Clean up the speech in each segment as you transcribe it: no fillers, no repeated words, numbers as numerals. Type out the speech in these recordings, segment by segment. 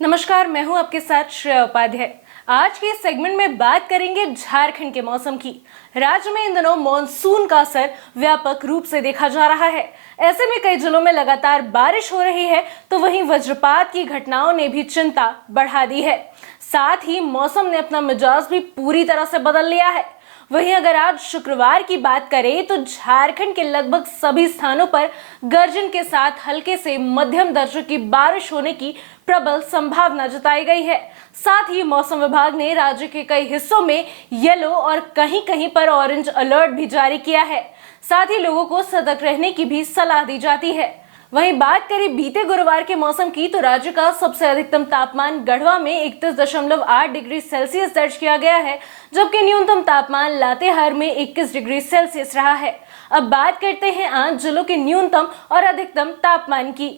नमस्कार, मैं हूं आपके साथ श्रेया उपाध्याय। आज के सेगमेंट में बात करेंगे झारखंड के मौसम की। राज्य में इन दिनों मॉनसून का असर व्यापक रूप से देखा जा रहा है। ऐसे में कई जिलों में लगातार बारिश हो रही है, तो वहीं वज्रपात की घटनाओं ने भी चिंता बढ़ा दी है। साथ ही मौसम ने अपना मिजाज भी पूरी तरह से बदल लिया है। वहीं अगर आज शुक्रवार की बात करें तो झारखंड के लगभग सभी स्थानों पर गर्जन के साथ हल्के से मध्यम दर्जे की बारिश होने की प्रबल संभावना जताई गई है। साथ ही मौसम विभाग ने राज्य के कई हिस्सों में येलो और कहीं कहीं पर ऑरेंज अलर्ट भी जारी किया है। साथ ही लोगों को सतर्क रहने की भी सलाह दी जाती है। वहीं बात करें बीते गुरुवार के मौसम की, तो राज्य का सबसे अधिकतम तापमान गढ़वा में 31.8 डिग्री सेल्सियस दर्ज किया गया है, जबकि न्यूनतम तापमान लातेहार में 21 डिग्री सेल्सियस रहा है। अब बात करते हैं आज जिलों के न्यूनतम और अधिकतम तापमान की।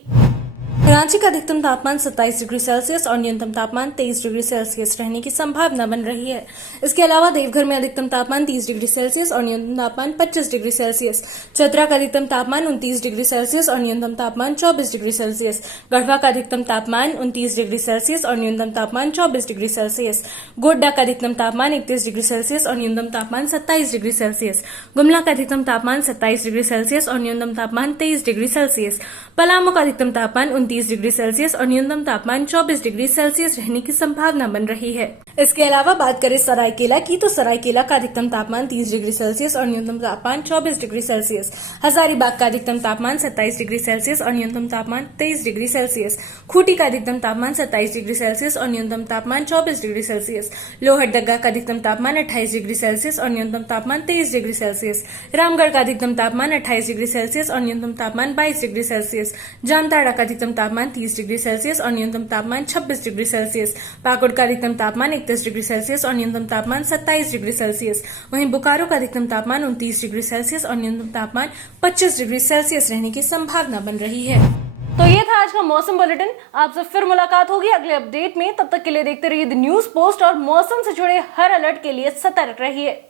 रांची का अधिकतम तापमान 27 डिग्री सेल्सियस और न्यूनतम तापमान 23 डिग्री सेल्सियस रहने की संभावना बन रही है। इसके अलावा देवघर में अधिकतम तापमान 30 डिग्री सेल्सियस और न्यूनतम तापमान 25 डिग्री सेल्सियस, चतरा का अधिकतम तापमान 29 डिग्री सेल्सियस और न्यूनतम तापमान 24 डिग्री सेल्सियस, गढ़वा का अधिकतम तापमान 29 डिग्री सेल्सियस और न्यूनतम तापमान 24 डिग्री सेल्सियस, गोड्डा का अधिकतम तापमान 31 डिग्री सेल्सियस और न्यूनतम तापमान 27 डिग्री सेल्सियस, गुमला का अधिकतम तापमान 27 डिग्री सेल्सियस और न्यूनतम तापमान 23 डिग्री सेल्सियस, पलामू का अधिकतम तापमान 29 डिग्री सेल्सियस और न्यूनतम तापमान 24 डिग्री सेल्सियस रहने की संभावना बन रही है। इसके अलावा बात करें सरायकेला की, तो सरायकेला का अधिकतम तापमान 30 डिग्री सेल्सियस और न्यूनतम तापमान 24 डिग्री सेल्सियस, हजारीबाग का अधिकतम तापमान 27 डिग्री सेल्सियस और न्यूनतम तापमान 23 डिग्री सेल्सियस, खूंटी का अधिकतम तापमान 27 डिग्री सेल्सियस और न्यूनतम तापमान 24 डिग्री सेल्सियस, लोहरदगा का अधिकतम तापमान 28 डिग्री सेल्सियस और न्यूनतम तापमान 23 डिग्री सेल्सियस, रामगढ़ का अधिकतम तापमान 28 डिग्री सेल्सियस और न्यूनतम तापमान 22 डिग्री सेल्सियस, जामताड़ा का अधिकतम तापमान 30 डिग्री सेल्सियस और न्यूनतम तापमान 26 डिग्री सेल्सियस, पाकुड़ का अधिकतम तापमान 31 डिग्री सेल्सियस और न्यूनतम तापमान 27 डिग्री सेल्सियस, वहीं बोकारो का अधिकतम तापमान 29 डिग्री सेल्सियस और न्यूनतम तापमान 25 डिग्री सेल्सियस रहने की संभावना बन रही है। तो ये था आज का मौसम बुलेटिन। आपसे फिर मुलाकात होगी अगले अपडेट में। तब तक के लिए देखते रहिए द न्यूज पोस्ट और मौसम से जुड़े हर अलर्ट के लिए सतर्क रहिए।